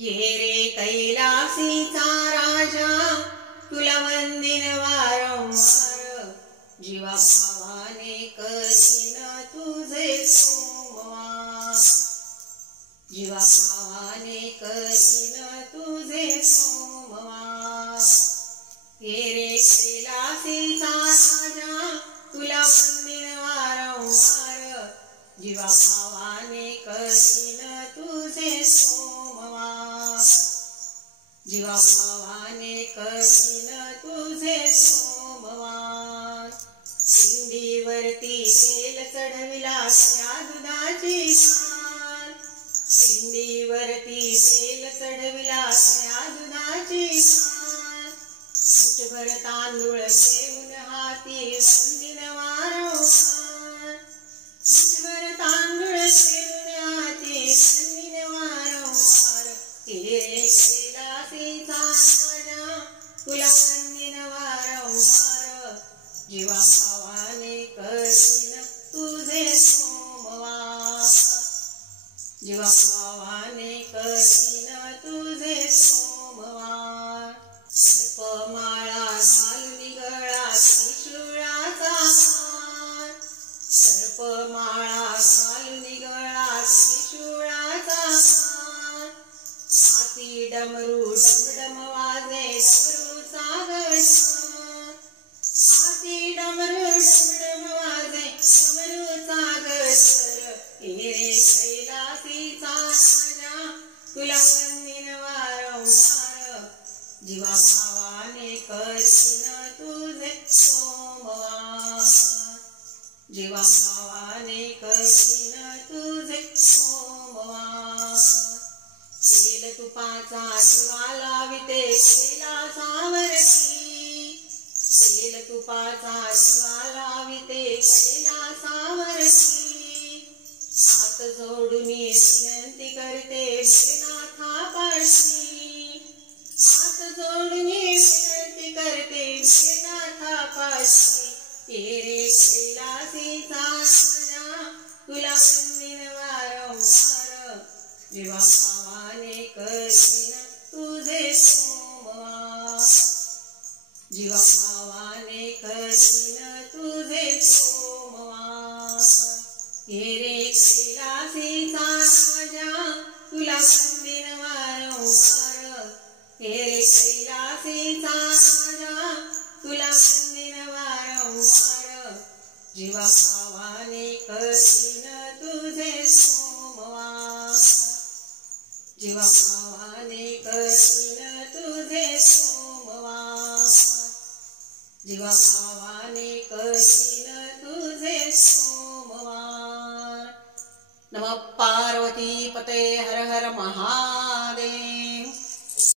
ये रे कैलासीचा राजा, तुला वंदिन वारंवार, जीवा भावाने करीन तुझे सोमवार, जीवा भावाने करीन तुझे सोमवार. ये रे कैलासीचा राजा, तुला वंदिन वारंवार, जीवा भावाने करीन तुझे सोमवार, जीवा भावाने करीन तुझे सोमवार. पिंडीवरती तेल चढविला त्या दुधाची खान, पिंडीवरती तेल चढविला त्या दुधाची खान. मुठभर तांदूळ घेऊन हाती वंदिन वारंवार, मुठभर तांदूळ घेऊन हाती वंदिन वारंवार. ये रे कैलासीचा राजा, तुला वंदिन वारंवार, जीवा भावाने करीन तुझे सोमवार, जीवा भावाने करीन तुझे सोमवार. सर्पमाळा घालून गळात त्रिशूळाचा हार, सर्पमाळा घालून गळात त्रिशूळाचा हार. हाती डमरू डमडम वाजे डमरूचा गडसर, हाती डमरू डमडम वाजे डमरूचा गडसर. ये रे कैलासीचा राजा, तुला वंदिन वारंवार, जीवा भावाने करीन तुझे सोमवार, जीवा भावाने करीन तुझे सोमवार. तेल तुपाचा दिवा लाविते कैलासावरती, तेल तुपाचा दिवा लाविते कैलासावरती. हात जोडून विनंती करते भोलेनाथापाशी, हात जोडून विनंती करते भोलेनाथापाशी. ये रे कैलासीचा राजा, तुला वंदिन वारंवार, जीवा भावाने करीन तुझे सोमवार, जीवा भावाने करीन तुझे सोमवार. ये रे कैलासीचा राजा, तुला वंदिन वारंवार, ये रे कैलासीचा राजा, तुला वंदिन वारंवार, जीवा भावाने करीन तुझे सोमवार, जीवा भावाने करीन तुझे सोमवार, जीवा भावाने करीन तुझे सोमवार. नमः पार्वती पते हर हर महा